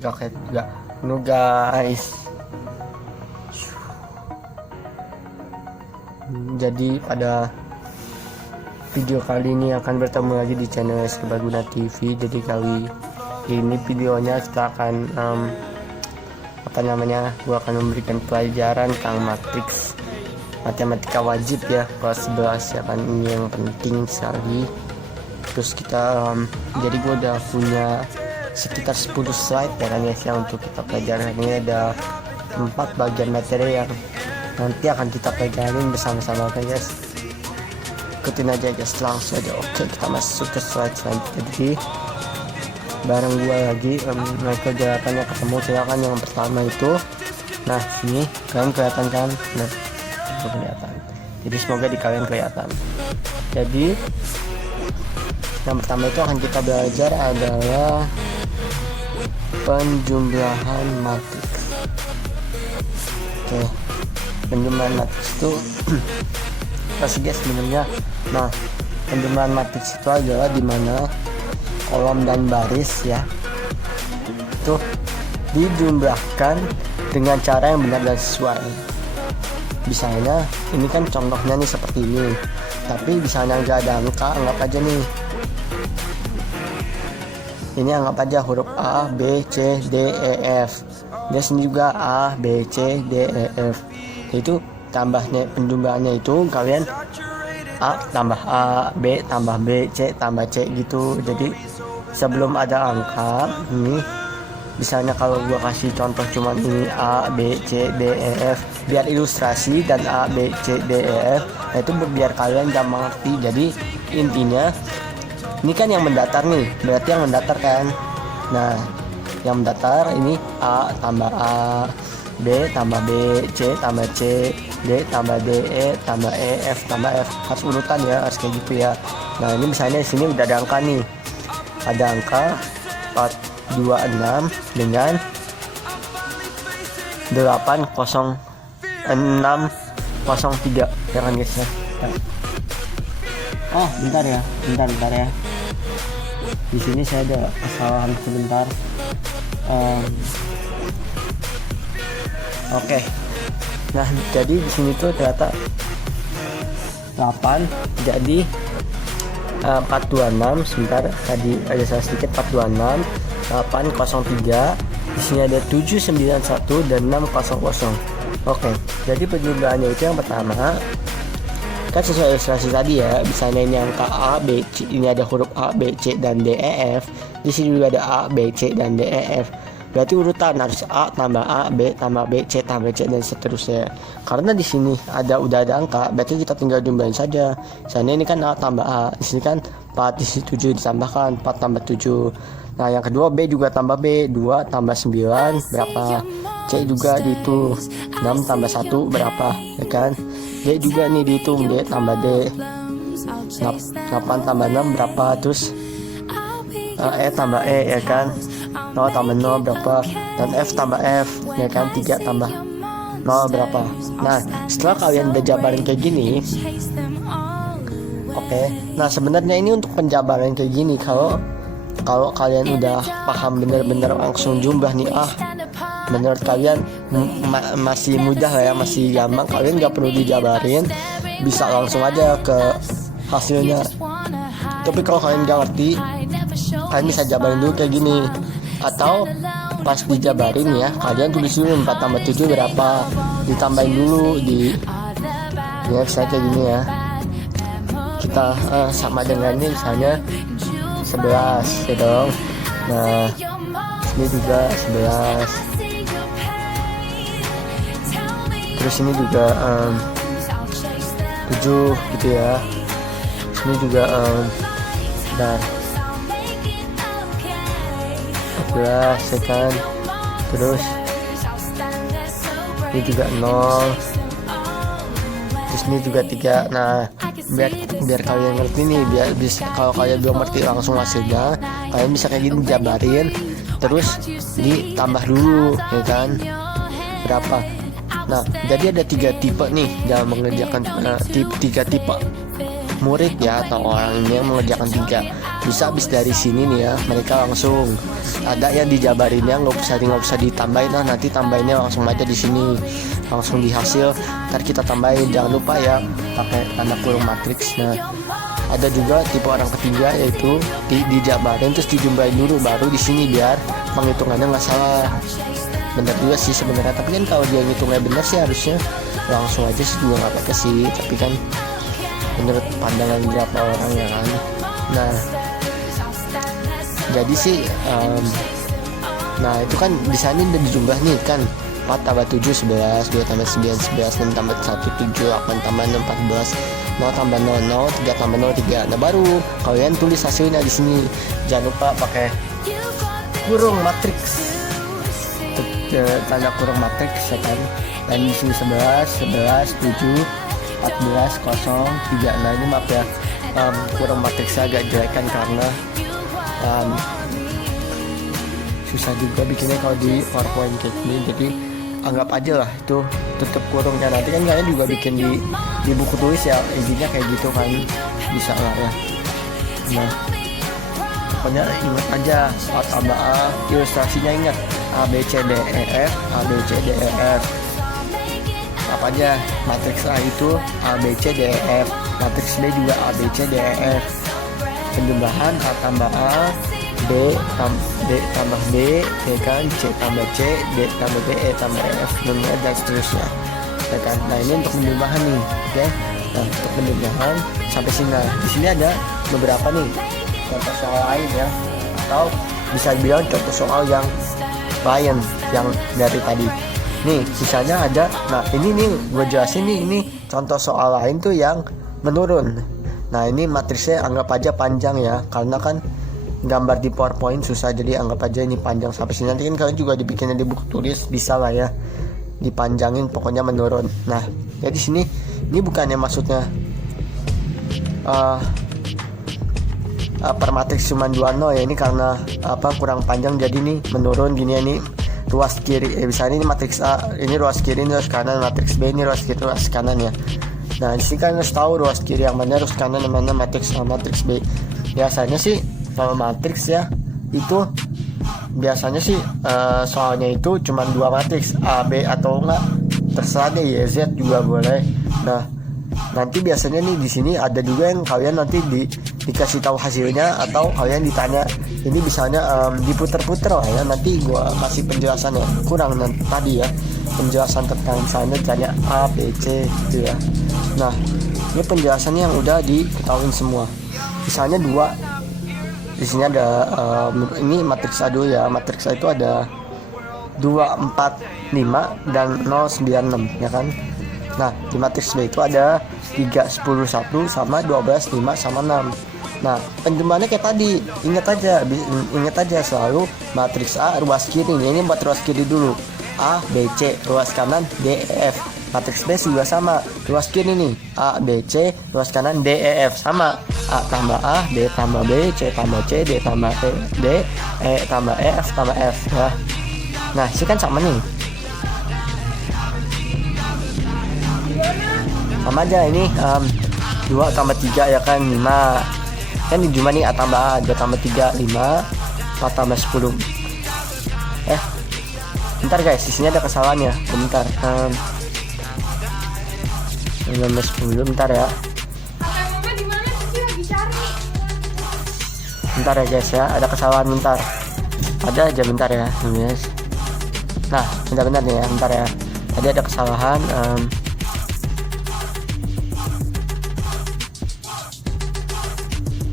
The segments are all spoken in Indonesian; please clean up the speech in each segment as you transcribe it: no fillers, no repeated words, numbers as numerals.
Joket juga nu guys. Jadi pada video kali ini akan bertemu lagi di channel Serbaguna TV. Jadi kali ini videonya kita akan gua akan memberikan pelajaran tentang matriks matematika wajib ya, kelas 11 ya kan. Ini yang penting sekali. Terus kita jadi gua udah punya sekitar 10 slide ya kan guys, yang untuk kita pelajaran. Ini ada 4 bagian materi yang nanti akan kita pelajarin bersama-sama, oke guys. Ikutin aja guys, langsung aja. Oke, kita masuk ke slide selanjutnya. Jadi bareng gua lagi Michael jawabannya ketemu. Silakan yang pertama itu, nah sini kalian kelihatan kan? Nah itu kelihatan, jadi semoga di kalian kelihatan. Jadi yang pertama itu akan kita belajar adalah penjumlahan matriks. Oke, penjumlahan matriks itu pasti guys sebenarnya. Nah, penjumlahan matriks itu adalah dimana kolom dan baris ya itu dijumlahkan dengan cara yang benar dan sesuai. Misalnya ini kan contohnya nih seperti ini, tapi misalnya nggak ada angka, anggap aja nih ini, anggap aja huruf A, B, C, D, E, F. Di sini juga A, B, C, D, E, F. Itu tambahnya, penjumlahannya itu kalian A tambah A, B tambah B, C tambah C gitu. Jadi sebelum ada angka ini, misalnya kalau gua kasih contoh cuman ini A, B, C, D, E, F biar ilustrasi, dan A, B, C, D, E, F, nah itu biar kalian gampang ngerti. Jadi intinya ini kan yang mendatar nih, berarti yang mendatar kan. Nah yang mendatar ini A tambah A, B tambah B, C tambah C, D tambah D, E tambah E, F tambah F. Harus urutan ya, harus kayak gitu ya. Nah ini misalnya di sini udah ada angka nih, ada angka 426 dengan 80603 ya kan guys ya. Oh bentar ya, bentar ya. Di sini saya ada kesalahan sebentar. Oke. Nah, jadi di sini tuh ternyata 8 jadi 426. Sebentar, tadi ada salah sedikit. 426 803. Di sini ada 791 dan 600. Oke. Jadi penjumlahannya itu yang pertama kan sesuai ilustrasi tadi ya. Misalnya ini angka A, B, C, ini ada huruf A, B, C dan D, E, F. Di sini juga ada A, B, C dan D, E, F. Berarti urutan harus A tambah A, B tambah B, C tambah C dan seterusnya. Karena di sini udah ada angka, berarti kita tinggal jumlahin saja. Misalnya ini kan A tambah A, di sini kan 4, di sini 7 ditambahkan 4 tambah 7. Nah yang kedua B juga tambah B, 2 tambah 9 berapa? C juga dihitung, 6 tambah 1 berapa ya kan? D juga nih dihitung, D tambah D, 8 tambah 6 berapa? Terus E tambah E ya kan, 0 tambah 0 berapa? Dan F tambah F ya kan, 3 tambah 0 berapa? Nah setelah kalian udah jabarin kayak gini, oke. Nah sebenarnya ini untuk penjabaran kayak gini, kalau kalian udah paham bener-bener langsung jumlah nih, menurut kalian masih mudah lah ya, masih gampang, kalian nggak perlu dijabarin, bisa langsung aja ke hasilnya. Tapi kalau kalian nggak ngerti, kalian bisa jabarin dulu kayak gini, atau pas dijabarin ya kalian tulis dulu 4 tambah 7 berapa, ditambahin dulu di ya saya kayak gini ya. Kita sama dengan ini misalnya 11 ya dong. Nah ini juga 11, terus ini juga 7 gitu ya. Ini juga dan 14 ya kan. Terus ini juga 0, terus ini juga 3. Nah biar kalian ngerti nih, biar bisa, kalau kalian belum ngerti langsung hasilnya, kalian bisa kayak gini jabarin, terus ditambah dulu ya kan berapa. Nah jadi ada 3 tipe nih dalam mengerjakan 3 tipe. murid ya atau orang ini yang mengerjakan 3 bisa habis dari sini nih ya, mereka langsung ada yang dijabarinnya, nggak usah ditambahin lah, nanti tambahinnya langsung aja di sini, langsung di hasil ntar kita tambahin. Jangan lupa ya pakai tanda kurung matriks. Nah ada juga tipe orang ketiga yaitu dijabarin terus dijumlahin dulu baru di sini biar penghitungannya nggak salah. Bener juga sih sebenarnya, tapi kan kalau dia ngitungnya bener sih harusnya langsung aja sih juga nggak apa-apa sih, tapi kan menurut pandangan beberapa orang ya kan. Nah jadi sih nah itu kan di sana udah dijumlah nih kan, 4 tambah 7 11, 2 tambah 9 11, 6 tambah 1 7, 8 tambah 6 14, 0 tambah 0 0, 3 tambah 0 3. Nah baru kalian tulis hasilnya di sini. Jangan lupa pakai kurung matriks, tanda kurung matriks ya kan. Dan di sini 11 11 7 14 0 3. Nah ini maaf ya, kurung matriksnya agak jelek kan karena susah juga bikinnya kalau di PowerPoint kayak gini. Jadi anggap aja lah itu tutup kurungnya. Nanti kan kalian juga bikin di buku tulis ya, intinya kayak gitu kan, bisa lah ya. Nah pokoknya ingat aja A tambah A, ilustrasinya ingat A B C D E F, A B C D E F. Apa aja matriks A itu A B C D E F, matriks B juga A B C D E F. Penjumlahan A tambah A, B tambah B, ya kan, C tambah C, D tambah D, E tambah F, dan seterusnya ya kan. Nah ini untuk penjumlahan nih, oke. Nah untuk penjumlahan sampai sini. Nah di sini ada beberapa nih contoh soal lain ya, atau bisa bilang contoh soal yang lain yang dari tadi nih. Sisanya ada, nah ini nih gue jelasin nih, ini contoh soal lain tuh yang menurun. Nah ini matriksnya anggap aja panjang ya, karena kan gambar di PowerPoint susah, jadi anggap aja ini panjang sampai sini. Nanti kan kalian juga dibikinnya di buku tulis, bisa lah ya dipanjangin, pokoknya menurun. Nah jadi sini ini bukannya maksudnya per matriks cuma 20 ya, ini karena kurang panjang jadi nih menurun gini ya. Ini ruas kiri, misalnya ini matriks A, ini ruas kiri, ini ruas kanan, matriks B ini ruas kiri, ruas kanan ya. Nah di sini kan harus tahu ruas kiri yang mana, ruas kanan yang mana, matriks A, matriks B. Biasanya sih kalau matriks ya itu biasanya sih soalnya itu cuma 2 matriks A B, atau enggak terserah deh Y Z juga boleh. Nah nanti biasanya nih di sini ada juga yang kalian nanti dikasih tahu hasilnya, atau kalian ditanya ini misalnya diputer-puter lah ya, nanti gua kasih penjelasannya kurang nanti tadi ya, penjelasan tentang misalnya tanya A B C gitu ya. Nah ini penjelasannya yang udah diketahui semua. Misalnya 2 di sini ada ini matriks A dulu ya, matriks A itu ada 2 4 5 dan 0 9 6 ya kan. Nah di matriks B itu ada 3 10 1 sama 12 5 sama 6. Nah penjumlahannya kayak tadi, ingat aja selalu matriks A ruas kiri, ini buat ruas kiri dulu, A B C, ruas kanan D E F. Matriks B juga sama, ruas kiri nih A B C, ruas kanan D E F, sama A tambah A, B tambah B, C tambah C, D tambah E, D E tambah E, F tambah F ya. Nah sih kan sama nih, sama aja ini 2 tambah 3 ya kan 5 kan, dijumlah nih A tambah A, 2 tambah 3 5, 4 tambah 10. Bentar guys, di sini ada kesalahan ya, bentar. 10 bentar ya. Bentar ya guys ya, ada kesalahan bentar. Ada aja bentar ya guys. Nah bentar nih ya, bentar ya. Tadi ada kesalahan.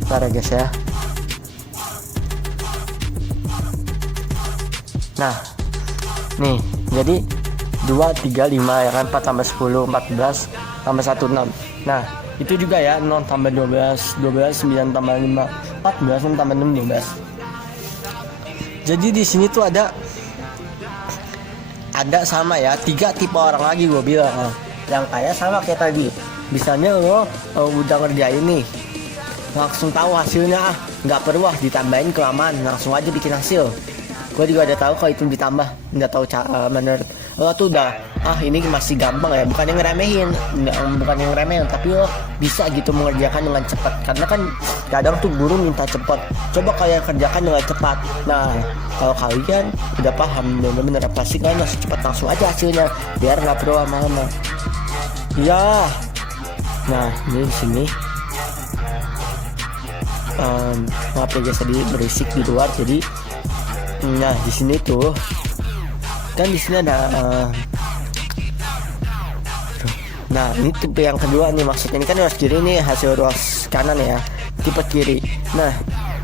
Bentar ya guys ya. Nah nih jadi 2 3 5 ya kan, 4 tambah 10 14 tambah 1 6. Nah itu juga ya, 0 tambah 12 9 tambah 5 14, 6 tambah 6 12. Jadi di sini tuh ada sama ya 3 tipe orang lagi gue bilang. Yang kayak sama kayak tadi, misalnya lo udah ngerjain nih, langsung tahu hasilnya, nggak perlu ditambahin kelamaan, langsung aja bikin hasil. Gue juga udah tahu kalau itu ditambah, nggak tahu menurut lo tuh udah ini masih gampang ya, bukan yang ngeremehin, tapi lo bisa gitu mengerjakan dengan cepat, karena kan kadang tuh guru minta cepat, coba kalian kerjakan dengan cepat. Nah kalau kalian udah paham bener-bener pasti kalian langsung cepat, langsung aja hasilnya, biar nggak perlu lama-lama ya. Nah ini di sini maaf ya guys, tadi berisik di luar. Jadi nah di sini tuh kan di sini ada nah ini tipe yang kedua nih, maksudnya ini kan ruas kiri, ini hasil ruas kanan ya, tipe kiri. Nah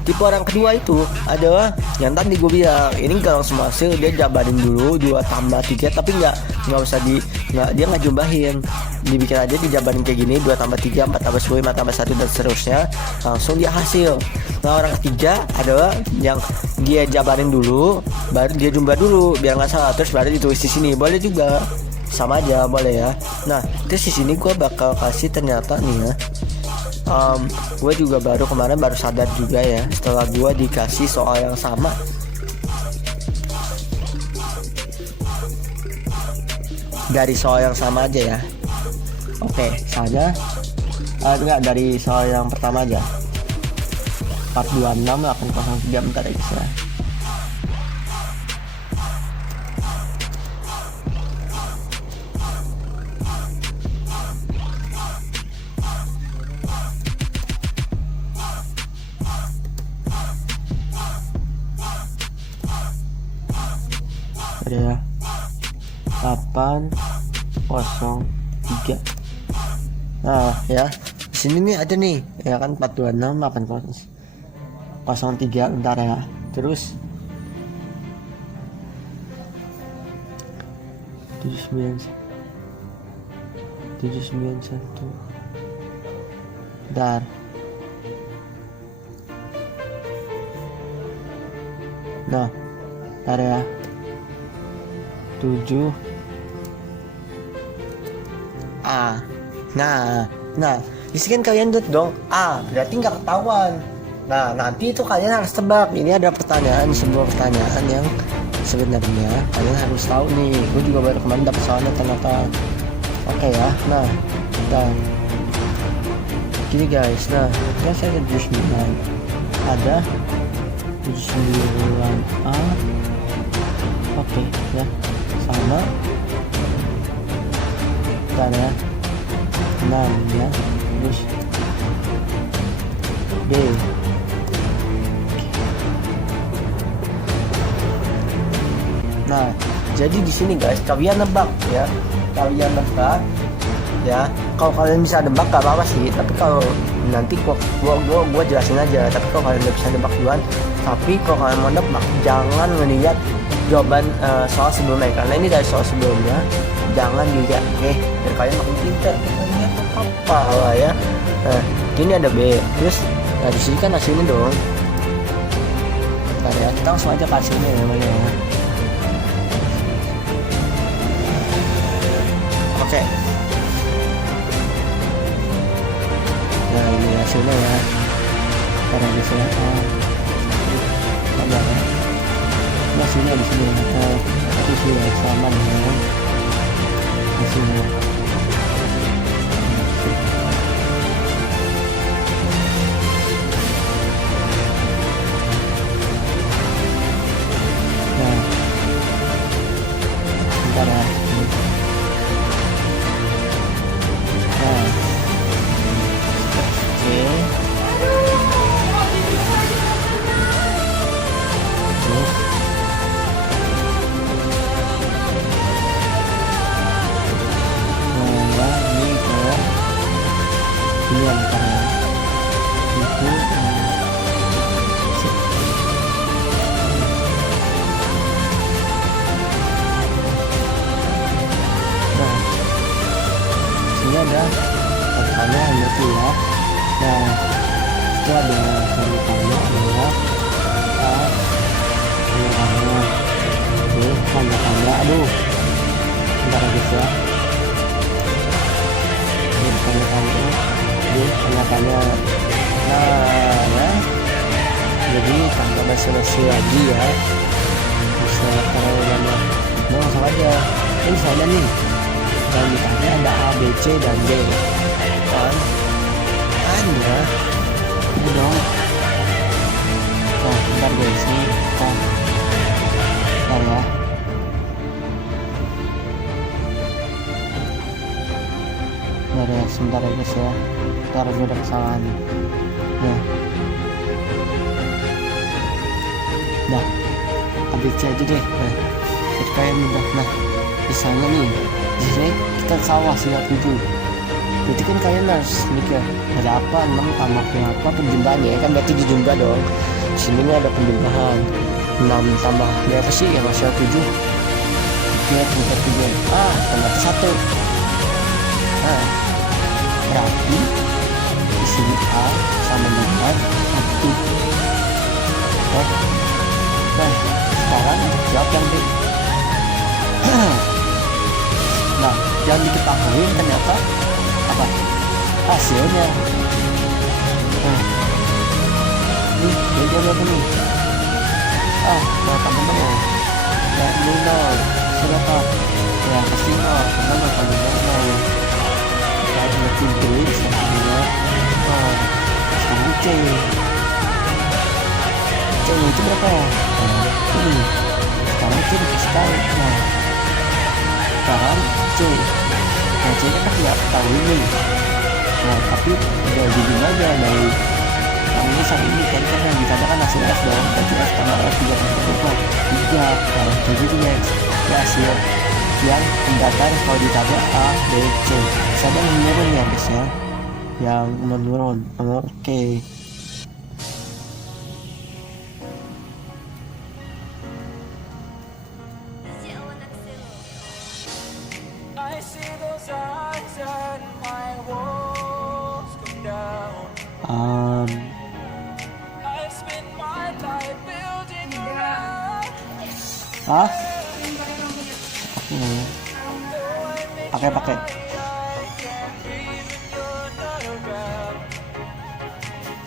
tipe orang kedua itu adalah yang tadi gue bilang, ini nggak langsung hasil, dia jabarin dulu 2 tambah 3, tapi nggak usah dia nggak jumlahin, dibikin aja dijabarin kayak gini, 2 tambah 3, 4 tambah 10, 5 tambah 1 dan seterusnya, langsung dia hasil. Nah orang ketiga adalah yang dia jabarin dulu, baru dia jumlah dulu biar nggak salah, terus baru ditulis di sini, boleh juga, sama aja boleh ya. Nah terus di sini gue bakal kasih ternyata nih ya, gue juga kemarin baru sadar juga ya, setelah gue dikasih soal yang sama. Dari soal yang sama aja ya. Oke, saja. Enggak, dari soal yang pertama aja. 426 803, bentar ya guys ya. Ada ya, 803. Nah ya di sini nih ada nih ya kan, 426 803, bentar ya. Terus 791, bentar. Nah bentar ya, 7 nah isi kan kalian dot dong berarti nggak ketahuan. Nah nanti itu kalian harus tebak. Ini ada sebuah pertanyaan yang sebenarnya kalian harus tahu nih, gue juga baru kemarin dapet soalnya ternyata. Oke ya, nah gini guys, nah ya saya ada 79, ada 79A. Oke ya, sama dan ya 6 ya, terus B. Nah jadi di sini guys, kalian nebak ya, kalau kalian bisa nebak gak apa-apa sih, tapi kalau nanti gua jelasin aja. Tapi kalau kalian gak bisa nebak duluan, tapi kalau kalian mau nebak jangan ngeliat jawaban soal sebelumnya, karena ini dari soal sebelumnya, jangan dilihat. Biar kalian makin pintar, kalian apa lah ya. Nah ini ada B, terus nah di sini kan hasilnya dong. Nah ya, kita langsung aja ke hasilnya namanya ya. Oke. Nah ini hasilnya ya, karena bisa ada ya, hasilnya di sini itu sudah sama dengan hasilnya. Nah bentar ya. Ini yang karena itu nah sini ada totalnya hanya tuh ya. Nah itu ada tanda adalah tanda aduh bentar guys ya, tanda-tanda. Nah ya, jadi tanpa basa-basi lagi ya, bisa kalau lama mau langsung aja Ini saya ada nih yang ditanya ada A, B, C, dan D kan hanya ini dong. Nah bentar guys, ini kan bentar ya. Bentar ya, sebentar ya guys ya, ntar gue ada kesalahan ya. Nah ABC aja deh. Nah jadi kayak mudah. Nah misalnya nih di sini kita sawah singkat itu, berarti kan kalian harus mikir ada apa 6 tambah berapa penjumlahannya ya kan, berarti dijumlah dong. Di sini nih ada penjumlahan 6 tambah berapa sih yang hasil 7. Oke, tambah 7 tambah 1. Nah berarti di sini A sama dengan 1. Oke. Nah sekarang jawab yang B. Nah yang diketahui ternyata apa hasilnya. Nah ini beda berapa nih? Berapa bener? Nah ini 0 berapa? Ya pasti 0 karena berapa bener 0. Kita berarti B selanjutnya sekarang C. C itu berapa ya? Ini sekarang C dikasih tahu. Nah sekarang C. Nah C kan nggak tahu ini. Nah tapi udah jadi aja dari yang ini sampai ini kan yang dikatakan hasilnya F dong. Berarti F tambah F 3 tambah 3. Nah jadi itu guys ya hasil yang mendatar kalau ditanya A, B, C. Saya menurun ya guys ya, yang menurun. Oke. Pakai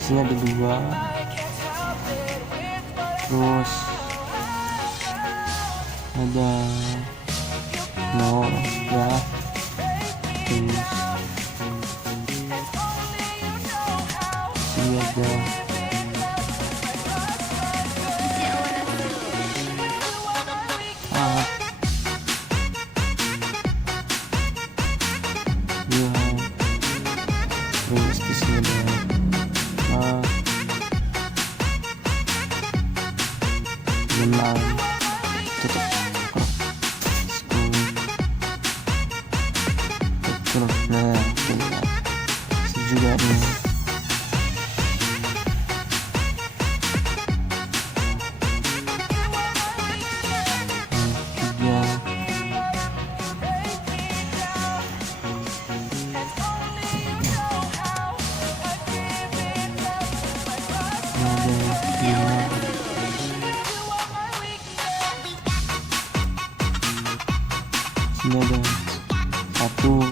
sini ada 2, terus ada 0 ya, terus sini ada terus di sini ada 6 tutup terus. Nah ini juga nih sini ada 1,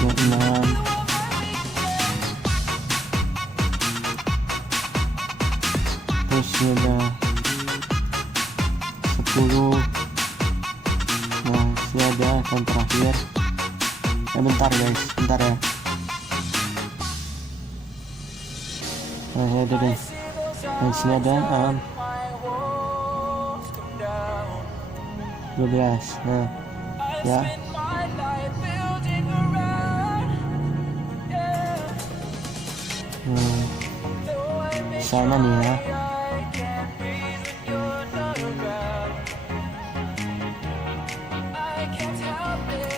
ya 6, terus ini ada 10. Nah sini ada yang terakhir. Bentar guys, bentar ya. Nah ya udah deh. Nah di sini ada 12. Nah ya sana nih ya.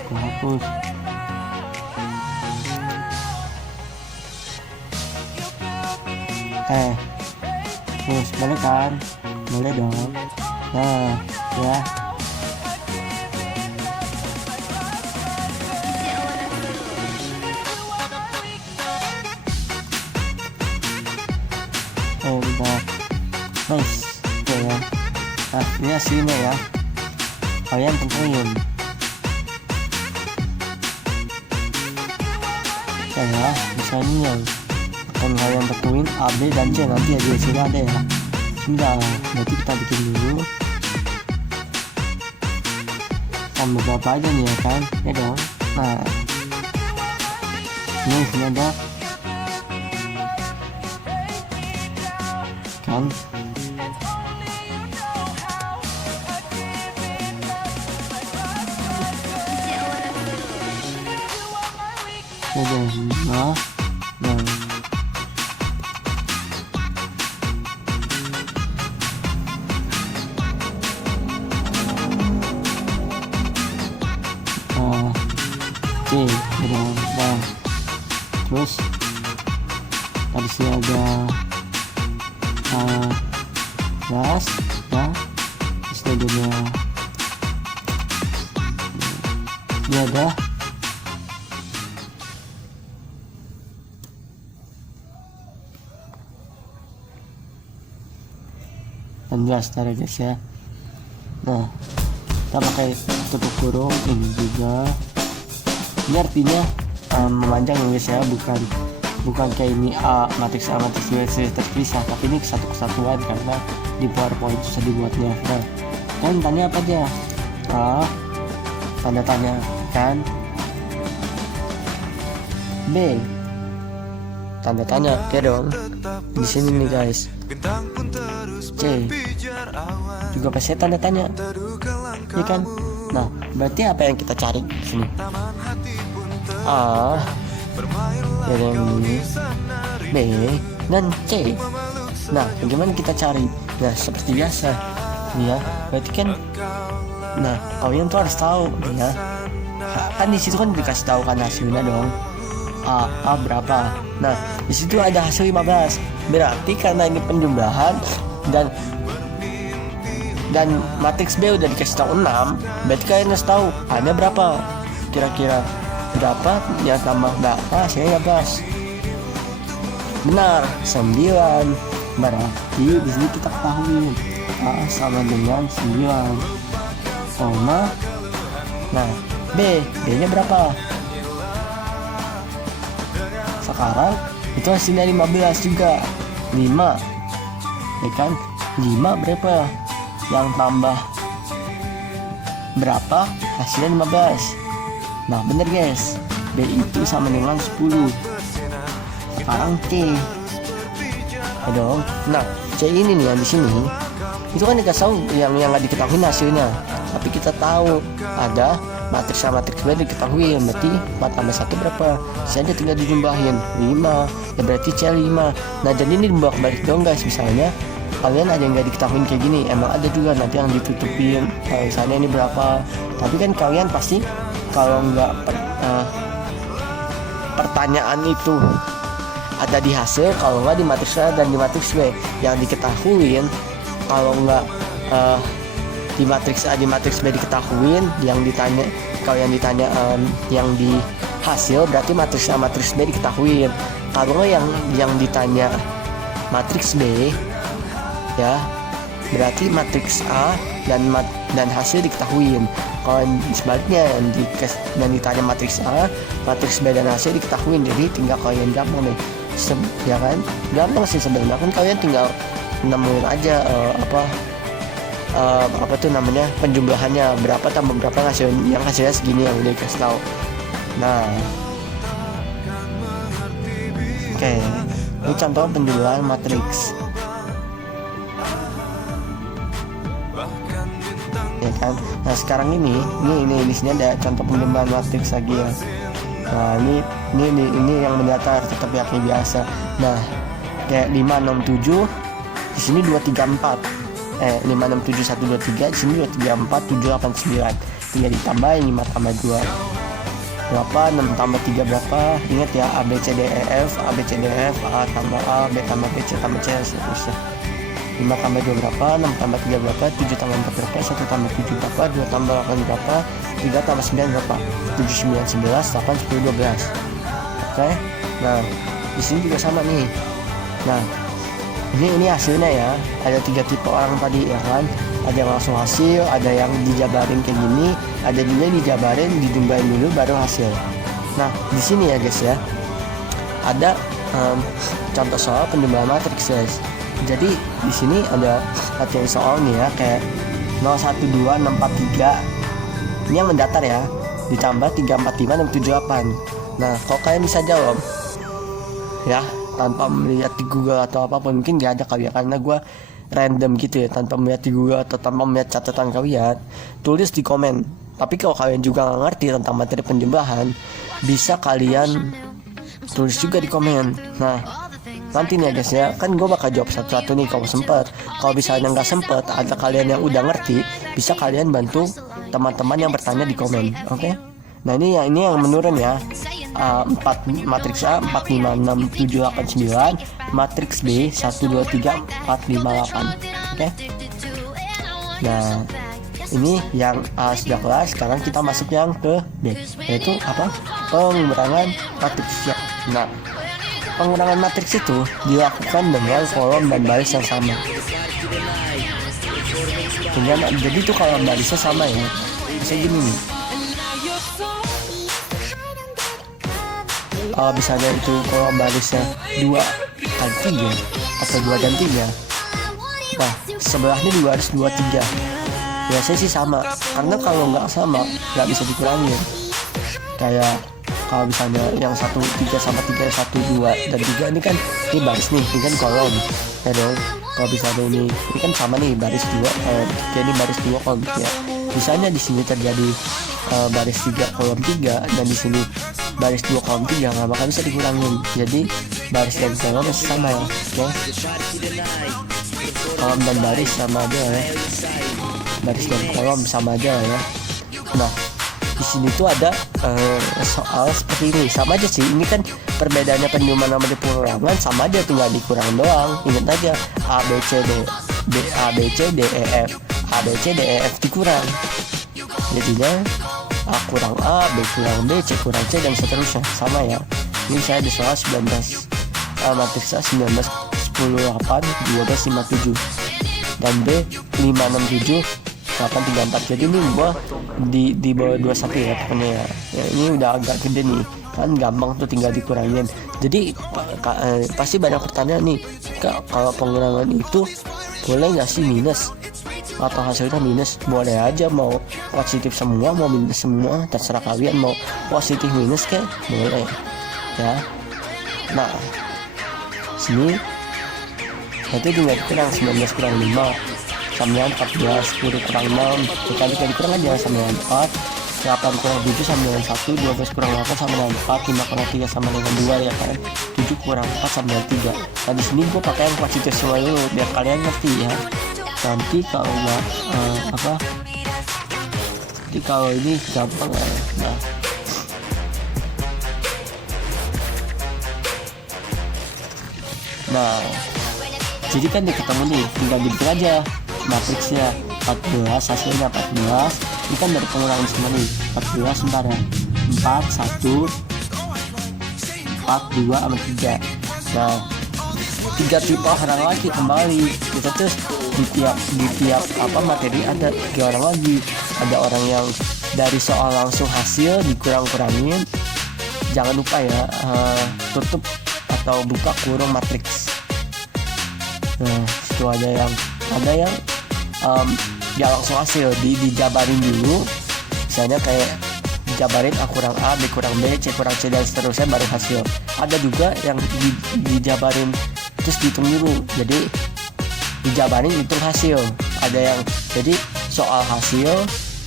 Aku hapus. Terus boleh kan? Boleh dong. Nah ya bentar. Nice. Oke ya. Nah ini hasilnya ya, kalian tentuin ya, misalnya dan kalian tekuin A, B, dan C, nanti di sini ada ya. Sudah, berarti kita bikin dulu tambah berapa aja nih ya kan, ya dong. Nah, ini sini ada kan, ada 5. Nah, C, nah, terus tadi sih ada gas ya, terus ada dia ada gas tadi guys ya. Nah, kita pakai tutup kurung ini juga. Ini artinya memanjang ya guys ya, bukan kayak ini A matriks A matriks B terpisah, tapi ini satu kesatuan karena di PowerPoint susah dibuatnya. Nah, kan tanya apa aja? A, tanda tanya kan. B, tanda tanya, oke dong. Di sini nih guys. C, juga pasti tanda tanya, ya kan? Nah, berarti apa yang kita cari di sini? A, ya yang ini, B, dan C. Nah, bagaimana kita cari? Nah, seperti biasa, ya. Berarti kan, nah, kalian tuh harus tahu, ya. Kan di situ kan dikasih tahu kan hasilnya dong. A berapa? Nah, di situ ada hasil 15. Berarti karena ini penjumlahan dan matriks B udah dikasih tahu 6, berarti kalian harus tahu ada berapa, kira-kira berapa yang tambah berapa hasilnya 15. Benar, 9. Berarti di sini kita ketahui A sama dengan 9, koma. Nah, B nya berapa? Sekarang itu hasilnya 15 juga, 5, ya kan? 5 berapa? Yang tambah berapa? Hasilnya 15. Nah, bener guys, B itu sama dengan 10. Sekarang C, ya dong. Nah, C ini nih yang di sini, itu kan dikasih tahu yang nggak diketahui hasilnya, tapi kita tahu ada matriks A matriks B diketahui, berarti 4 tambah 1 berapa? Saya aja tinggal dijumlahin 5, ya berarti C 5. Nah, jadi ini dibawa balik dong guys. Misalnya kalian ada yang nggak diketahui kayak gini, emang ada juga nanti yang ditutupin, misalnya ini berapa. Tapi kan kalian pasti kalau nggak pertanyaan itu ada di hasil, kalau nggak di matriks A dan di matriks B yang diketahuin, kalau nggak di matriks A di matriks B diketahuin, yang ditanya, kalau yang ditanya yang di hasil, berarti matriks A matriks B diketahuin. Kalau yang ditanya matriks B, ya berarti matriks A dan hasil diketahuin. Kalau sebaliknya yang ditanya matriks A matriks B dan hasil diketahuin, jadi tinggal kalian gampang nih, ya kan? Gampang sih sebenarnya, kan kalian tinggal nemuin aja apa tuh namanya, penjumlahannya berapa tambah berapa, hasilnya segini yang udah dikasih tahu. Nah, oke, ini contoh penjumlahan matriks, ya kan? Nah, sekarang ini di sini ada contoh penjumlahan matriks lagi ya. Nah, ini yang mendatar tetap ya kayak biasa. Nah, kayak 5 6 7, di sini 2 3 4. 5 6 7 1 2 3, di sini 2 3 4 7 8 9. Tinggal ditambahin 5 tambah 2 berapa, 6 tambah 3 berapa. Ingat ya, A B C D E F, A B C D E F, A tambah A, B tambah B, C tambah C, seterusnya. 5 tambah 2 berapa, 6 tambah 3 berapa, 7 tambah 4 berapa, 1 tambah 7 berapa, 2 tambah 8 berapa, 3 tambah 9 berapa, 7 9 11 8 10 12. Oke. Nah, di sini juga sama nih. Nah, ini hasilnya ya. Ada 3 tipe orang tadi ya kan. Ada yang langsung hasil, ada yang dijabarin kayak gini, ada juga dijabarin, dijumlahin dulu baru hasil. Nah, di sini ya guys ya, ada contoh soal penjumlahan matriks guys. Jadi di sini ada latihan soal nih ya, kayak 012643 ini yang mendatar ya, ditambah 345678. Nah kalau kalian bisa jawab ya tanpa melihat di Google atau apapun, mungkin gak ada kali ya, karena gue random gitu ya, tanpa melihat di Google atau tanpa melihat catatan kalian, tulis di komen. Tapi kalau kalian juga nggak ngerti tentang materi penjumlahan, bisa kalian tulis juga di komen. Nah nanti nih guys ya, kan gue bakal jawab satu-satu nih kalau sempet. Kalau misalnya nggak sempet, ada kalian yang udah ngerti, bisa kalian bantu teman-teman yang bertanya di komen. Oke? Nah ini yang menurun ya. 4 matriks A 4, 5, 6, 7, 8, 9, matriks B 1, 2, 3, 4, 5, 8. Oke? Nah ini yang A sudah kelar. Sekarang kita masuk yang ke B, yaitu apa? Pengurangan matriks ya. Nah pengurangan matriks itu dilakukan dengan kolom dan baris yang sama. Jadi itu kalau barisnya sama ya, bisa gini nih. Misalnya itu kolom barisnya 2 dan 3 atau 2 dan 3, nah sebelahnya di baris 2, 3 biasanya sih sama, karena kalau nggak sama nggak bisa dikurangin. Kayak kalau misalnya yang 1, 3 sama 3, 1, 2 dan 3 ini kan ini baris nih, ini kan kolom ya dong. Kalau misalnya ini kan sama nih, baris 2 3 ini baris 2 kolom 3. Misalnya di sini terjadi baris 3 kolom 3 dan di sini baris 2 kolom 3, nggak bakal bisa dikurangin. Jadi baris dan kolom masih sama ya. Oke? Kolom dan baris sama aja ya. Baris dan kolom sama aja ya. Nah di sini tuh ada soal seperti ini, sama aja sih. Ini kan perbedaannya penjumlahan sama pengurangan sama aja, tinggal dikurang doang. Ingat aja A B C D E F, A B C D E F dikurang, jadinya A kurang A, B kurang B, C kurang C, dan seterusnya. Sama ya. Ini saya di soal 19 matriks A 19 10 8 12 5 7 dan B 5 6 7 8 3 4. Jadi ini gua di bawah 21 ya pokoknya ya. Ini udah agak gede nih, kan gampang tuh tinggal dikurangin. Jadi pasti banyak pertanyaan nih, Kak, kalau pengurangan itu boleh nggak sih minus atau hasilnya minus? Boleh aja, mau positif semua mau minus semua, terserah kalian. Mau positif minus kayak boleh ya. Nah sini nanti tinggal kurang 19 kurang 5 sama 14, 10 kurang 6 dikali kurang aja sama 4, 8 kurang 7 sama dengan 1, 12 kurang 8 sama dengan 4, 5 kurang 3 sama dengan 2 ya kan, 7 kurang 4 sama dengan 3. Nah di sini gue pakai yang positif semua dulu biar kalian ngerti ya. Nanti kalau nggak nanti kalau ini gampang ya. Nah jadi kan ketemu nih, tinggal dibikin aja matriksnya 14, hasilnya 14. Ini kan dari pengurangan semua nih, 14 sebentar ya, 4, 1, 4, 2 sama 3. Nah 3 tipe orang lagi kembali kita terus di tiap materi ada 3 orang lagi. Ada orang yang dari soal langsung hasil dikurang-kurangin. Jangan lupa ya, tutup atau buka kurung matriks. Nah itu ada yang ya langsung hasil dijabarin dulu, misalnya kayak dijabarin A kurang A, B kurang B, C kurang C, dan seterusnya baru hasil. Ada juga yang dijabarin terus dihitung dulu, jadi dijabarin hitung hasil. Ada yang jadi soal hasil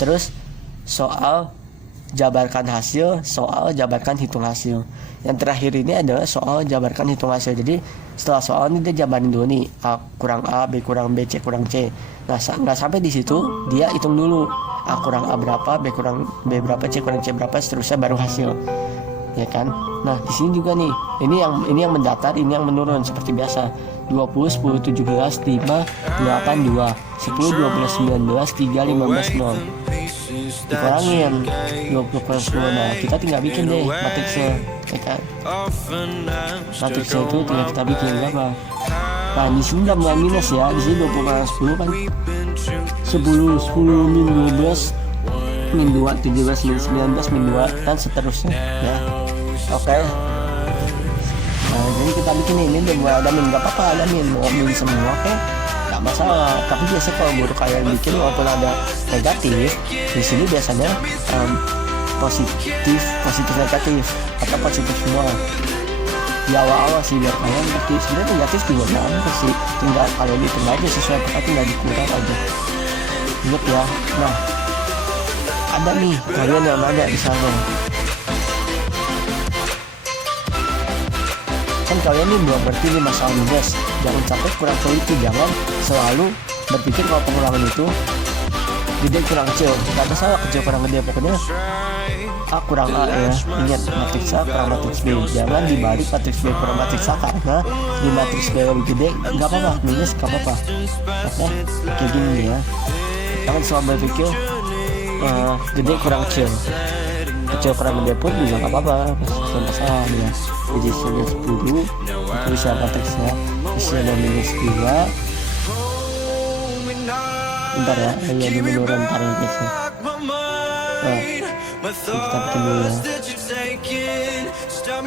terus soal jabarkan hasil, soal jabarkan hitung hasil. Yang terakhir ini adalah soal jabarkan hitung hasil. Jadi setelah soal ini dia jabarin dulu nih, A kurang A, B kurang B, C kurang C. Nah nggak sampai di situ, dia hitung dulu A kurang A berapa, B kurang B berapa, C kurang C berapa, seterusnya baru hasil, ya kan. Nah di sini juga nih, ini yang mendatar, ini yang menurun seperti biasa. 20, 10, 17, 5, 8, 2, 10, 12, 19, 3, 15, 0. Dikurangin 20 kurang 10. Nah kita tinggal bikin deh matriksnya, ya kan. Matriksnya itu tinggal kita bikin berapa. Nah di sini udah mulai minus ya. Di sini 20 kurang 10 kan 10 min 12 min 2 17 min 19 min 2 dan seterusnya ya. Oke. Nah Kemudian kita bikin ini dan gue adamin, nggak apa-apa adamin, mau ambil semua kayak nggak masalah. Tapi biasanya kalau guru kalian bikin walaupun ada negatif, di sini biasanya positif negatif atau positif semua di awal-awal sih, biar kalian ngerti. Sebenarnya negatif juga nggak sih, tinggal kalian hitung aja sesuai apa, tinggal dikurang aja. Ingat ya. Nah, ada nih kalian yang nanya di sana, kan kalian nih belum ngerti nih masalah minus. Jangan sampai kurang teliti, jangan selalu berpikir kalau pengurangan itu gede kurang kecil, nggak masalah kecil kurang gede, pokoknya A kurang A ya. Ingat, matriks A kurang matriks B, jangan dibalik matriks B kurang matriks A, karena di matriks B lebih gede nggak apa-apa, minus nggak apa-apa. Oke, kayak gini ya, jangan selalu berpikir gede kurang kecil, kecil kurang gede pun juga nggak apa-apa, nggak masalah ya. Jadi sudah 10 itu bisa matriksnya, isinya minus 2. Bentar ya, ini dulu ntar indeksnya. Kita bikin dulu ya.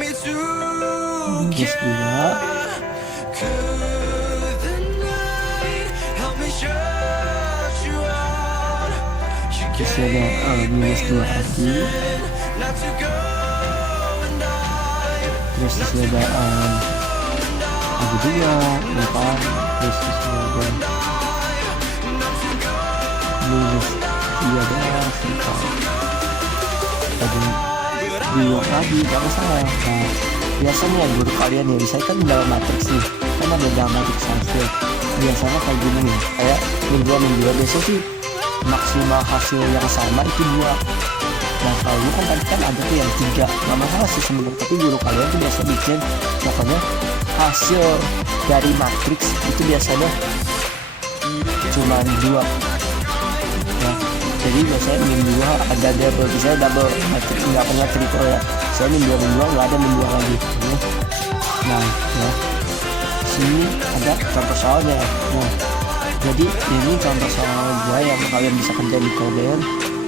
Minus 2. Isinya minus 2 lagi. Terus isinya lagi 2, lupa. Terus isinya minus 13 tadi bingung lagi, gak masalah. Nah, biasanya guru kalian ya, misalnya kan dalam matriks nih, kan ada dalam matriks hasil, biasanya kayak gini nih, kayak minggu biasanya sih maksimal hasil yang sama itu 2. Nah kalau ini kan tadi kan ada tuh yang 3, gak masalah sih sebenarnya, tapi guru kalian tuh biasa bikin pokoknya hasil dari matriks itu biasanya cuma 2 ya. Jadi biasanya min 2 ada double, bisa double matriks, nggak pernah triple ya. Saya min 2 nggak ada min 2 lagi ya. Nah ya, sini ada contoh soalnya. Nah jadi ini contoh soal gua yang kalian bisa kerjain di komen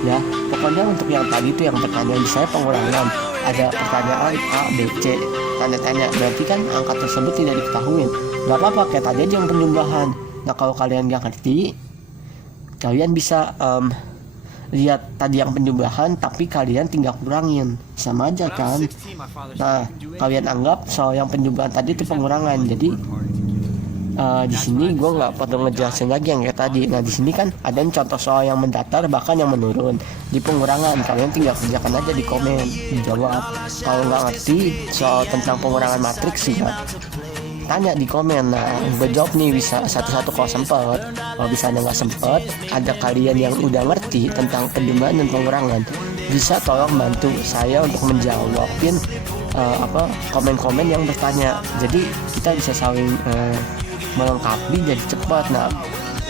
ya. Pokoknya untuk yang tadi itu yang pertanyaan saya pengurangan, ada pertanyaan A, B, C, tanda-tanya, berarti kan angka tersebut tidak diketahui. Nggak apa-apa, kayak tadi aja yang penjumlahan. Nah kalau kalian nggak ngerti, kalian bisa lihat tadi yang penjumlahan, tapi kalian tinggal kurangin, sama aja kan. Nah kalian anggap soal yang penjumlahan tadi itu pengurangan, jadi di sini gue nggak perlu ngejelasin lagi yang kayak tadi. Nah di sini kan ada yang contoh soal yang mendatar bahkan yang menurun. Di pengurangan kalian tinggal kerjakan aja di komen, dijawab. Kalau nggak ngerti soal tentang pengurangan matriks sih ya, tanya di komen. Nah gue jawab nih bisa satu-satu kalau sempet. Kalau bisa nggak sempet, ada kalian yang udah ngerti tentang penjumlahan dan pengurangan, bisa tolong bantu saya untuk menjawabin komen-komen yang bertanya. Jadi kita bisa saling melengkapi jadi cepat. Nah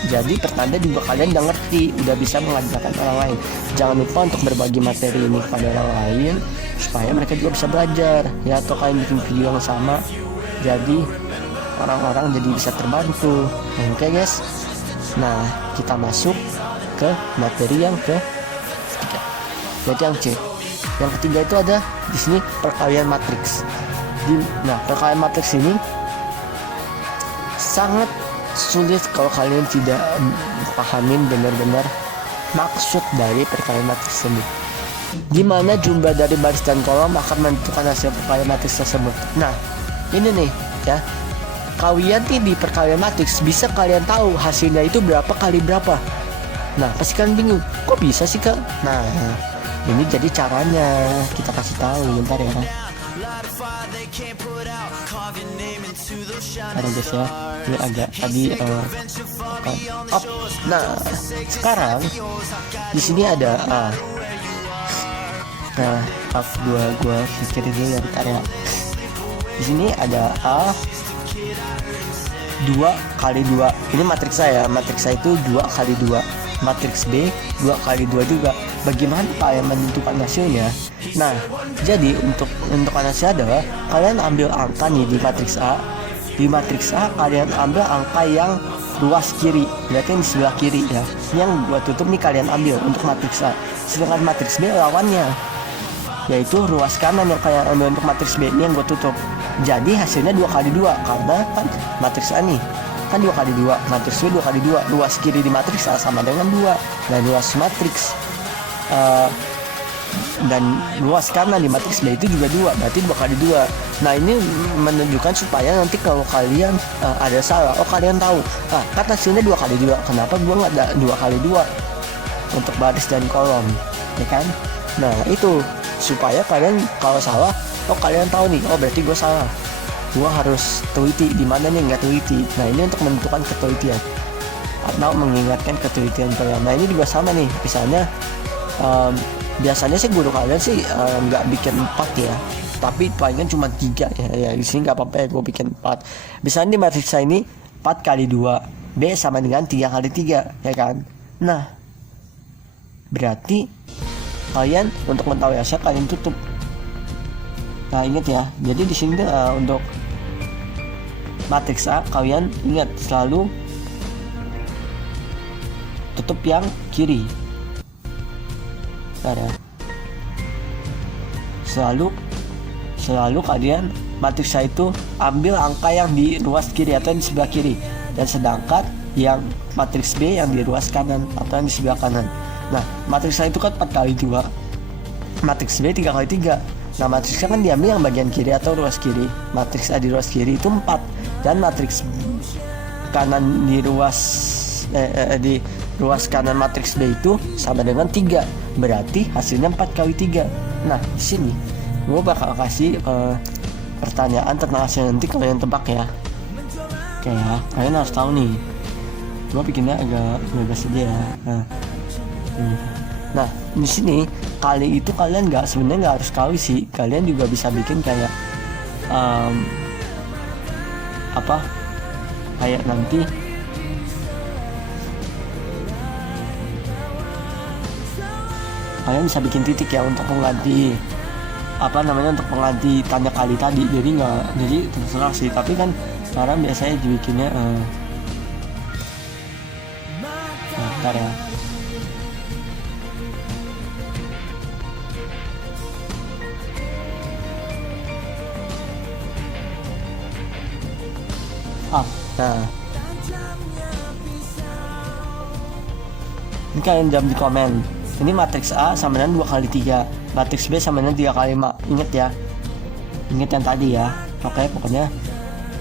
jadi pertanda juga kalian udah ngerti, udah bisa mengajarkan orang lain. Jangan lupa untuk berbagi materi ini kepada orang lain supaya mereka juga bisa belajar ya, atau kalian bikin video yang sama, jadi orang-orang jadi bisa terbantu. Oke guys, nah kita masuk ke materi yang ketiga, yaitu yang C. Yang ketiga itu ada di sini perkalian matriks. Nah perkalian matriks ini sangat sulit kalau kalian tidak pahamin benar-benar maksud dari perkalian matriks tersebut. Gimana jumlah dari baris dan kolom akan menentukan hasil perkalian matriks tersebut. Nah ini nih ya, kalian di perkalian matriks bisa kalian tahu hasilnya itu berapa kali berapa. Nah pasti kalian bingung, kok bisa sih kak? Nah ini jadi caranya, kita kasih tahu bentar ya. Ada guys ya, ini agak tadi Nah sekarang di sini ada nah gua pikirin dulu ya bentar ya. Di sini ada A 2 kali 2, ini matriks saya. Matriks saya itu 2 kali 2. Matriks B 2 kali 2 juga. Bagaimana kalian menentukan hasilnya? Nah jadi untuk menentukan hasil adalah kalian ambil angka nih di matriks A. Di matriks A kalian ambil angka yang luas kiri, berarti di sebelah kiri ya. Yang gua tutup nih kalian ambil untuk matriks A. Sedangkan matriks B lawannya. yaitu ruas kanan yang kayak ambil untuk matriks B ini yang gue tutup. Jadi hasilnya 2 kali 2 karena kan matriks A nih kan 2 kali 2, matriks B 2 kali 2, luas kiri di matriks A sama dengan 2, dan luas matriks dan luas kanan di matriks B itu juga 2, berarti 2 kali 2. Nah ini menunjukkan supaya nanti kalau kalian ada salah, kalian tahu kan hasilnya 2 kali 2, kenapa gue nggak ada 2 kali 2 untuk baris dan kolom, ya kan? Nah itu supaya kalian kalau salah, kalian tahu nih, berarti gue salah, gue harus teliti di mana nih nggak teliti. Nah ini untuk menentukan ketelitian atau mengingatkan ketelitian kalian. Nah ini juga sama nih, misalnya biasanya sih guru kalian sih nggak bikin 4 ya, tapi palingan cuma 3 ya di sini nggak apa-apa ya gue bikin 4. Misalnya di matriks ini 4 kali 2, B sama dengan 3 kali 3, ya kan? Nah berarti kalian untuk mengetahui hasil kalian tutup. Nah ingat ya, jadi di sini untuk matriks A kalian ingat selalu tutup yang kiri. Ya. Selalu kalian matriks A itu ambil angka yang di ruas kiri atau di sebelah kiri, dan sedangkan yang matriks B yang di ruas kanan atau yang di sebelah kanan. Nah matriks A itu kan 4 kali 2, matriks B 3 kali 3. Nah matriks A kan diambil yang bagian kiri atau ruas kiri, matriks A di ruas kiri itu 4, dan matriks kanan di ruas kanan matriks B itu sama dengan 3, berarti hasilnya 4 kali 3. Nah di sini gue bakal kasih pertanyaan tentang hasil nanti kalian tebak ya. Oke ya, kalian harus tahu nih, gue bikinnya agak bebas aja ya. Nah di sini kali itu kalian sebenarnya nggak harus kali sih, kalian juga bisa bikin kayak kayak nanti kalian bisa bikin titik ya untuk pengganti untuk pengganti tanda kali tadi. Jadi terserah sih, tapi kan sekarang biasanya dibikinnya bentar ya. Nah ini kalian jawab di komen. Ini matriks A sama dengan 2 kali 3, matriks B sama dengan 3 kali 5. Ingat ya, ingat yang tadi ya. Oke, pokoknya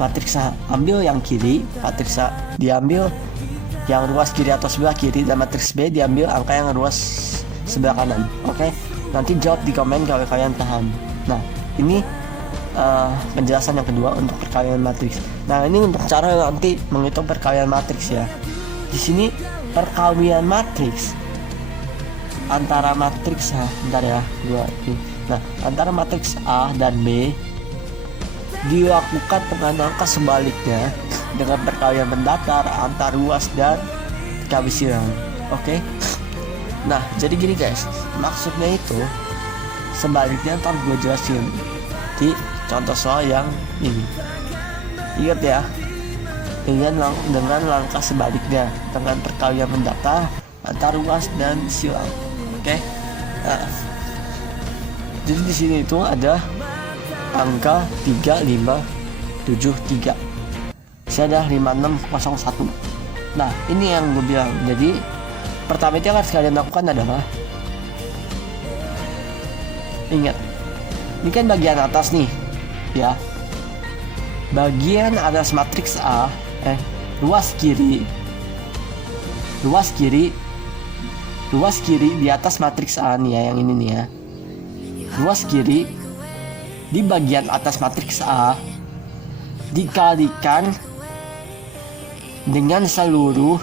matriks A ambil yang kiri, matriks A diambil yang ruas kiri atau sebelah kiri, dan matriks B diambil angka yang ruas sebelah kanan. Oke, nanti jawab di komen kalau kalian paham. Nah ini penjelasan yang kedua untuk perkalian matriks. Nah ini untuk cara nanti menghitung perkalian matriks ya. Di sini perkalian matriks antara matriks antara matriks A dan B dilakukan dengan angka sebaliknya dengan perkalian mendatar antar ruas dan kali silang. Oke. Nah jadi gini guys, maksudnya itu sebaliknya ntar gue jelasin di contoh soal yang ini. Ingat ya, dengan langkah sebaliknya dengan perkalian mendatar antar ruas dan silang. Oke. Nah, jadi di sini itu ada angka 3573. Saya ada 5601. Nah, ini yang gue bilang. Jadi pertama yang harus kalian lakukan adalah ingat, ini kan bagian atas nih, ya. Bagian atas matriks A, ruas kiri di atas matriks A nih ya, yang ini nih ya. Ruas kiri di bagian atas matriks A dikalikan dengan seluruh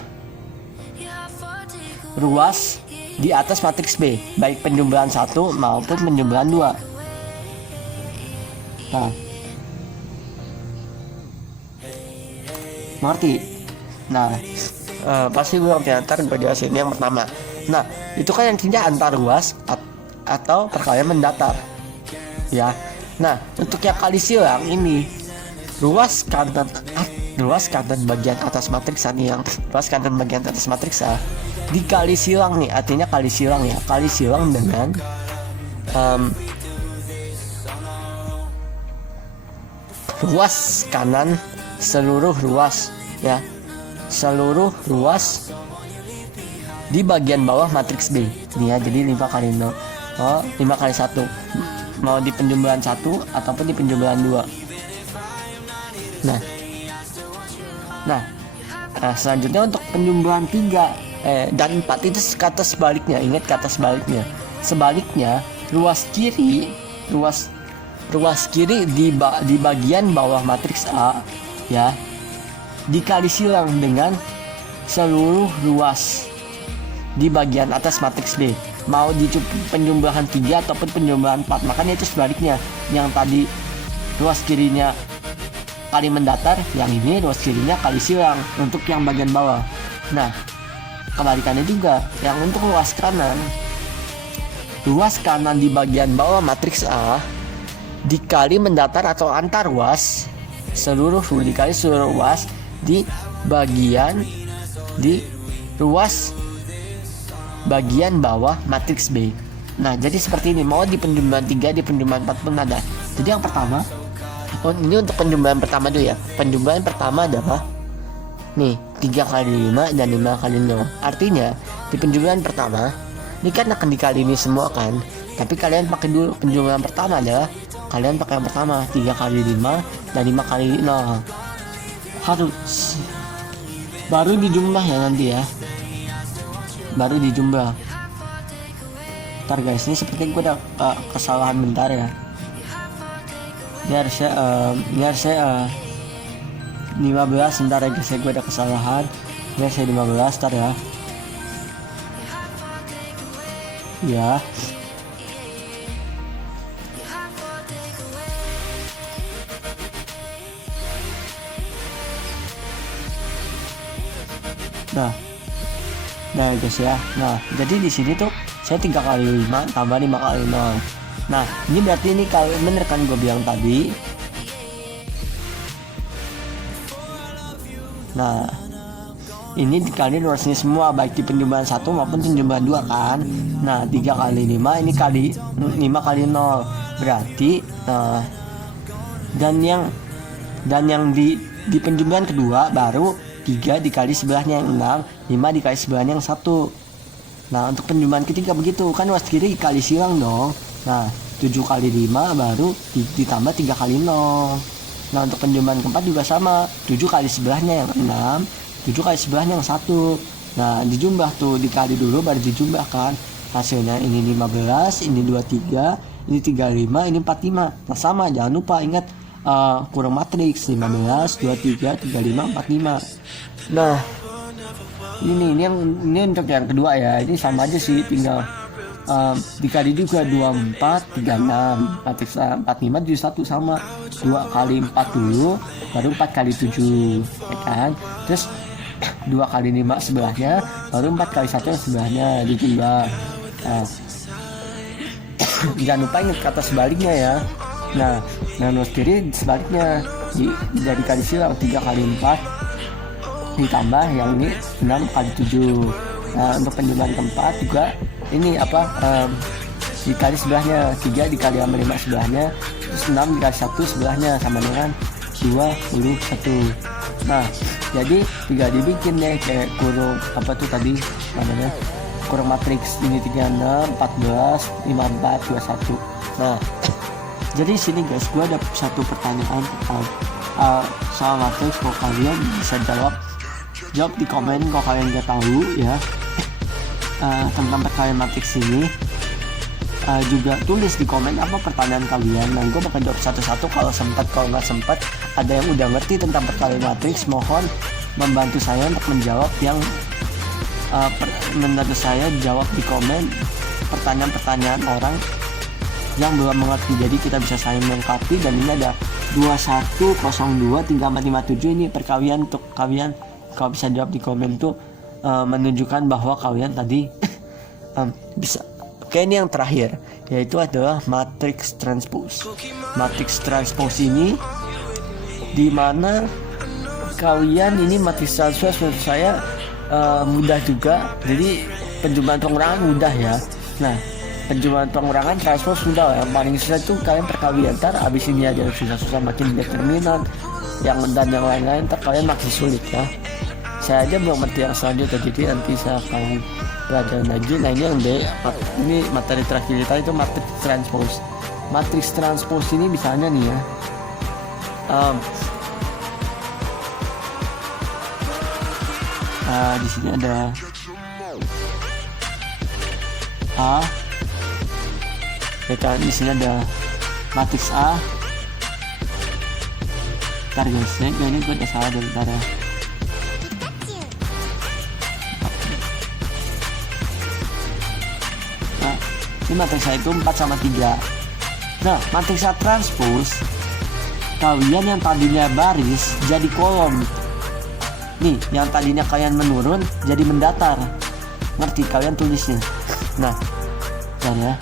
ruas di atas matriks B, baik penjumlahan 1 maupun penjumlahan 2. Nah, ngerti? Nah, pasti gue ngerti. Ntar gue jelasin yang pertama. Nah, itu kan yang ketiga antar ruas atau perkalian mendatar, ya. Nah, untuk yang kali silang ini ruas kanan bagian atas matriks A nih, yang ruas kanan bagian atas matriks A dikali silang nih, artinya kali silang ya, kali silang dengan ruas kanan seluruh ruas ya, seluruh ruas di bagian bawah matriks B ini ya. Jadi 5 kali 0, 5 kali 1 mau di penjumlahan 1 ataupun di penjumlahan 2. Nah, selanjutnya untuk penjumlahan 3 dan 4 itu kata sebaliknya. Ingat kata sebaliknya. Sebaliknya ruas kiri di bagian bawah matriks A ya dikali silang dengan seluruh ruas di bagian atas matriks B, mau di penjumlahan 3 ataupun penjumlahan 4. Makanya itu sebaliknya. Yang tadi ruas kirinya kali mendatar, yang ini ruas kirinya kali silang untuk yang bagian bawah. Nah, kebalikannya juga yang untuk ruas kanan di bagian bawah matriks A dikali mendatar atau antar ruas dikali seluruh ruas di ruas bagian bawah matriks B. Nah, jadi seperti ini, mau di penjumlahan 3 di penjumlahan 4 pun ada. Jadi yang pertama, ini untuk penjumlahan pertama dulu ya. Penjumlahan pertama adalah nih 3 kali 5 dan 5 kali 0. Artinya di penjumlahan pertama ini kan akan dikali ini semua kan. Tapi kalian pakai dulu penjumlahan pertama adalah kalian pakai yang pertama 3 kali 5 dan 5 kali 0. Harus baru dijumlah ya nanti ya. Baru dijumlah. Ntar guys, ini seperti gue ada kesalahan bentar ya. Ini harusnya 15. Bentar ya guys, gue ada kesalahan. Ini harusnya 15, ntar ya. Ya. Nah guys ya. Nah, jadi di sini tuh saya 3 kali 5 tambah 5 kali 0. Nah, ini berarti ini kalau bener kan gue bilang tadi. Nah, ini dikali ruasnya semua baik di penjumlahan 1 maupun penjumlahan 2 kan. Nah, 3 kali 5 ini kali 5 kali 0. Berarti dan yang di penjumlahan kedua baru 3 dikali sebelahnya yang 6, 5 dikali sebelahnya yang 1. Nah, untuk penjumlahan ketiga begitu kan, ruas kiri kali silang dong. Nah, 7 kali 5 baru ditambah 3 kali 0. Nah, untuk penjumlahan keempat juga sama, 7 kali sebelahnya yang 6, 7 kali sebelahnya yang 1. Nah, dijumlah tuh, dikali dulu baru dijumlah kan. Hasilnya ini 15, ini 23, ini 35, ini 45. Nah, sama, jangan lupa ingat kurang matriks 15, 23, 35, 45. Nah, ini untuk yang kedua ya. Ini sama aja sih, tinggal dikali juga 24, 36, matriks 45 jadi 1 sama 2 kali 4 dulu, baru 4 kali 7 ya kan. Terus 2 kali 5 sebelahnya, baru 4 kali 1 sebelahnya dijumlah. Nah, jangan lupa ingat kata sebaliknya ya. Nah, ruas kiri sebaliknya dari kali silang 3 kali 4 ditambah yang ini 6 kali 7. Nah, untuk penjumlahan keempat juga ini dikali sebelahnya 3 dikali sama 5 sebelahnya, terus 6 dikali 1 sebelahnya sama dengan 21. Nah, jadi tinggal dibikin deh kayak kurung namanya kurung matriks ini 36, 14, 54, 21. Nah, jadi sini guys, gue ada satu pertanyaan soal matriks. Kalau kalian bisa jawab di komen kalau kalian nggak tahu ya tentang perkalian matriks ini. Juga tulis di komen apa pertanyaan kalian. Nah, gue bakal jawab satu-satu kalau sempat. Kalau nggak sempat, ada yang udah ngerti tentang perkalian matriks, mohon membantu saya untuk menjawab yang menurut saya jawab di komen pertanyaan-pertanyaan orang yang belum mengerti. Jadi kita bisa saling melengkapi. Dan ini ada 21023457. Ini perkalian untuk kalian. Kalau bisa jawab di komen tuh menunjukkan bahwa kalian tadi bisa. Oke, ini yang terakhir, yaitu adalah matriks transpose. Matriks transpose ini dimana kalian ini matriks transpose menurut saya mudah juga. Jadi penjumlahan pengurangan mudah ya. Nah, penjualan pengurangan transpose sudah. Yang paling susah itu kalian perkalian, ntar abis ini aja susah-susah makin determinan yang dan yang lain-lain, ntar kalian makin sulit ya. Saya aja belum ngerti yang selanjutnya, jadi nanti saya akan pelajaran lagi. Nah ini yang D, ini materi terakhir kita itu matrix transpose. Matrix transpose ini misalnya nih ya, di sini ada A, ya kan, di sini ada matriks A. Ntar guys, ini gue udah salah dulu, ntar ya. Nah, ini matriks A itu 4 sama 3. Nah, matriks A transpose, kalian yang tadinya baris jadi kolom. Nih, yang tadinya kalian menurun jadi mendatar. Ngerti kalian tulisnya? Nah, bentar ya.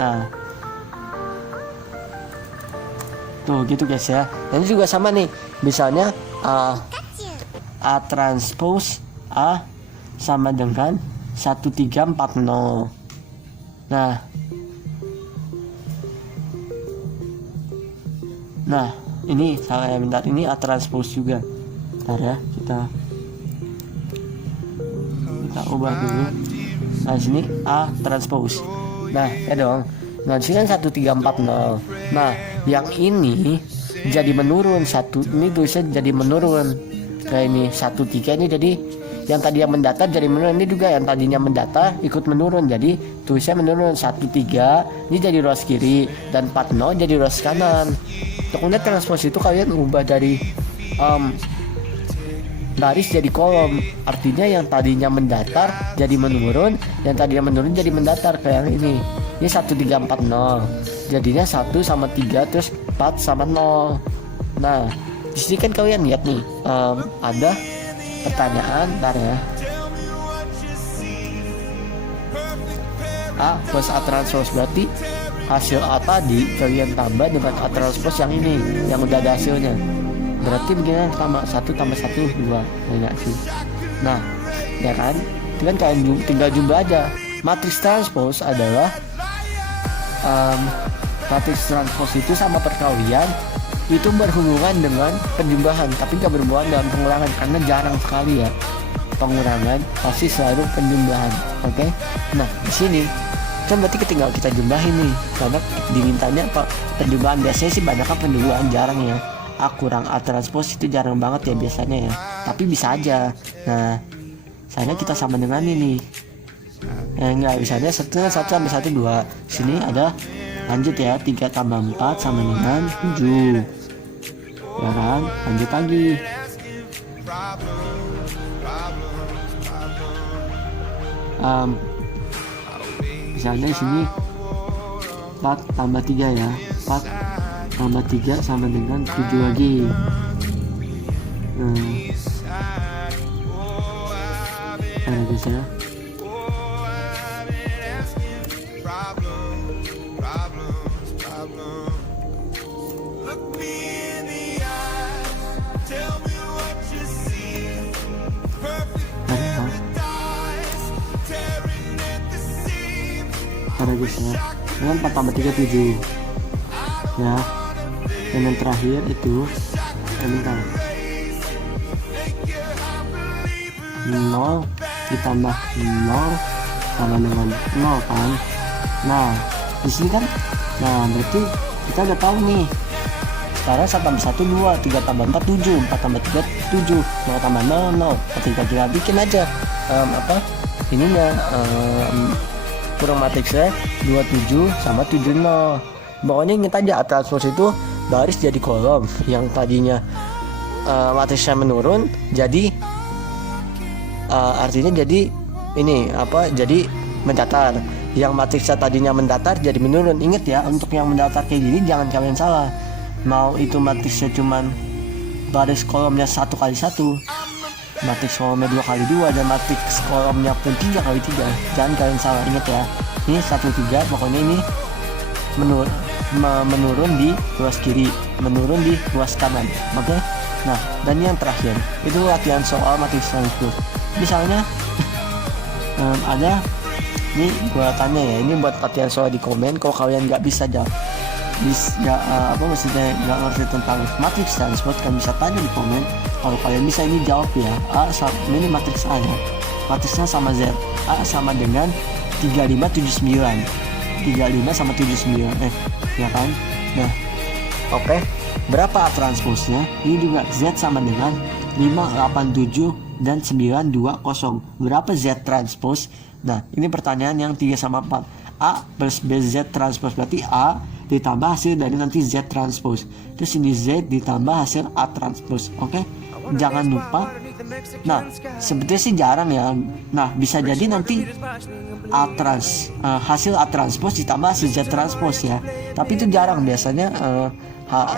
Nah. Tuh gitu guys ya. Nanti juga sama nih. Misalnya A transpose A sama dengan 1340. Nah, ini saya bentar, ini A transpose juga. Bentar ya, kita ubah dulu. Nah, sini A transpose. Nah, ya dong. Nah, sini kan 1340. Nah, yang ini jadi menurun, ini tulisnya jadi menurun. Kayak ini 13 ini jadi yang tadi yang mendatar jadi menurun, ini juga yang tadinya mendatar ikut menurun, jadi tulisnya menurun. 13 ini jadi ruas kiri dan 40 jadi ruas kanan. Untuk melihat transpose itu kalian ubah dari baris jadi kolom, artinya yang tadinya mendatar jadi menurun, yang tadinya menurun jadi mendatar. Kayak ini 1340 jadinya 1 sama 3 terus 4 sama 0. Nah di sini kan kalian lihat nih, ada pertanyaan, bentar ya. A plus A transpose, berarti hasil A tadi kalian tambah dengan A transpose yang ini, yang udah ada hasilnya. Berarti begini sama 1 tambah 1 2, banyak sih. Nah ya kan, itu kan kalian tinggal jumlah aja. Matriks transpose adalah matriks transpose itu sama perkalian itu berhubungan dengan penjumlahan, tapi nggak berhubungan dengan pengurangan, karena jarang sekali ya pengurangan, pasti selalu penjumlahan. Oke? Nah di sini kan berarti tinggal kita jumlahin nih, karena dimintanya apa, penjumlahan. Biasanya sih banyak kan penjumlahan, jarang ya. A kurang A transpose itu jarang banget ya biasanya ya, tapi bisa aja. Nah misalnya kita sama dengan ini, enggak, misalnya 1 sampai 1 2. Sini ada, lanjut ya, 3 tambah 4 sama dengan 7 ya kan, lanjut lagi. Misalnya di sini 4 tambah 3 ya, 4 tambah 3 sama dengan 7 lagi. Ada bisa ya. Ada bisa dengan 4 tambah 3 7 ya. Dan yang terakhir itu bentar, 0 ditambah 0 sama dengan 0 kan. Nah di sini kan, nah berarti kita udah tahu nih. Sekarang 1 tambah 1 2, 3 tambah 4 7, 4 tambah 3 7, 0 tambah 0 0. Ketika kita bikin aja ininya, kurang matriksnya 27 sama 70. Pokoknya ingat aja, A transpose itu baris jadi kolom, yang tadinya matriksnya menurun jadi artinya jadi ini apa, jadi mendatar. Yang matriksnya tadinya mendatar jadi menurun. Ingat ya, untuk yang mendatar kayak gini jangan kalian salah. Mau itu matriksnya cuman baris kolomnya 1 kali 1, matriks kolomnya 2 kali 2, dan matriks kolomnya pun 3 kali 3, jangan kalian salah. Ingat ya, ini 1 3, pokoknya ini menurun. menurun di ruas kiri, menurun di ruas kanan. Oke. Nah, dan yang terakhir itu latihan soal matriks transpose. Misalnya ada ini gua tanya ya, ini buat latihan soal di komen. Kalau kalian nggak bisa jawab, maksudnya nggak ngerti tentang matriks transpose, kan bisa tanya di komen. Kalau kalian bisa ini jawab ya. Ini matriks A ya, matriksnya sama Z. A sama dengan 3579, 35 sama 79, ya kan. Nah, oke. Berapa A transposnya? Ini juga Z sama dengan 587 dan 920. Berapa Z transpose? Nah, ini pertanyaan yang 3 sama 4. A plus B Z transpose, berarti A ditambah hasil dari nanti Z transpose. Terus ini Z ditambah hasil A transpose. Oke? Jangan lupa. Nah, sebetulnya sih jarang ya. Nah, bisa jadi nanti hasil A transpose ditambah hasil Z transpose ya. Tapi itu jarang, biasanya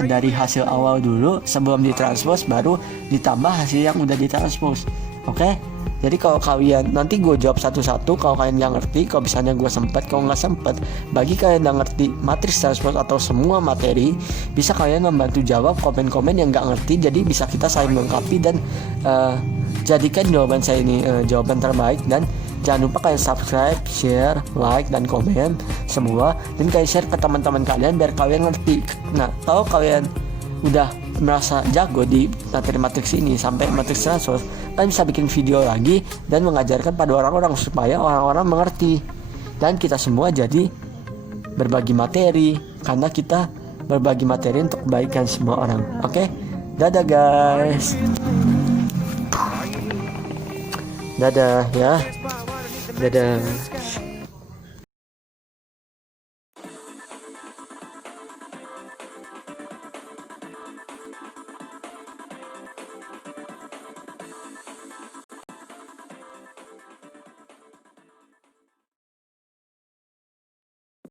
dari hasil awal dulu sebelum ditranspose baru ditambah hasil yang udah ditranspose. Oke? Jadi kalau kalian nanti gue jawab satu-satu, kalau kalian nggak ngerti, kalau misalnya gue sempet, kalau nggak sempet, bagi kalian yang ngerti matriks transpose atau semua materi, bisa kalian membantu jawab komen-komen yang nggak ngerti. Jadi bisa kita saling melengkapi dan jadikan jawaban saya ini jawaban terbaik. Dan jangan lupa kalian subscribe, share, like, dan komen semua, dan kalian share ke teman-teman kalian biar kalian ngerti. Nah, kalau kalian udah merasa jago di materi matriks ini sampai matriks transpose, kalian bisa bikin video lagi dan mengajarkan pada orang-orang supaya orang-orang mengerti, dan kita semua jadi berbagi materi karena kita berbagi materi untuk kebaikan semua orang. Oke? Dadah guys. Dadah ya. Dadah.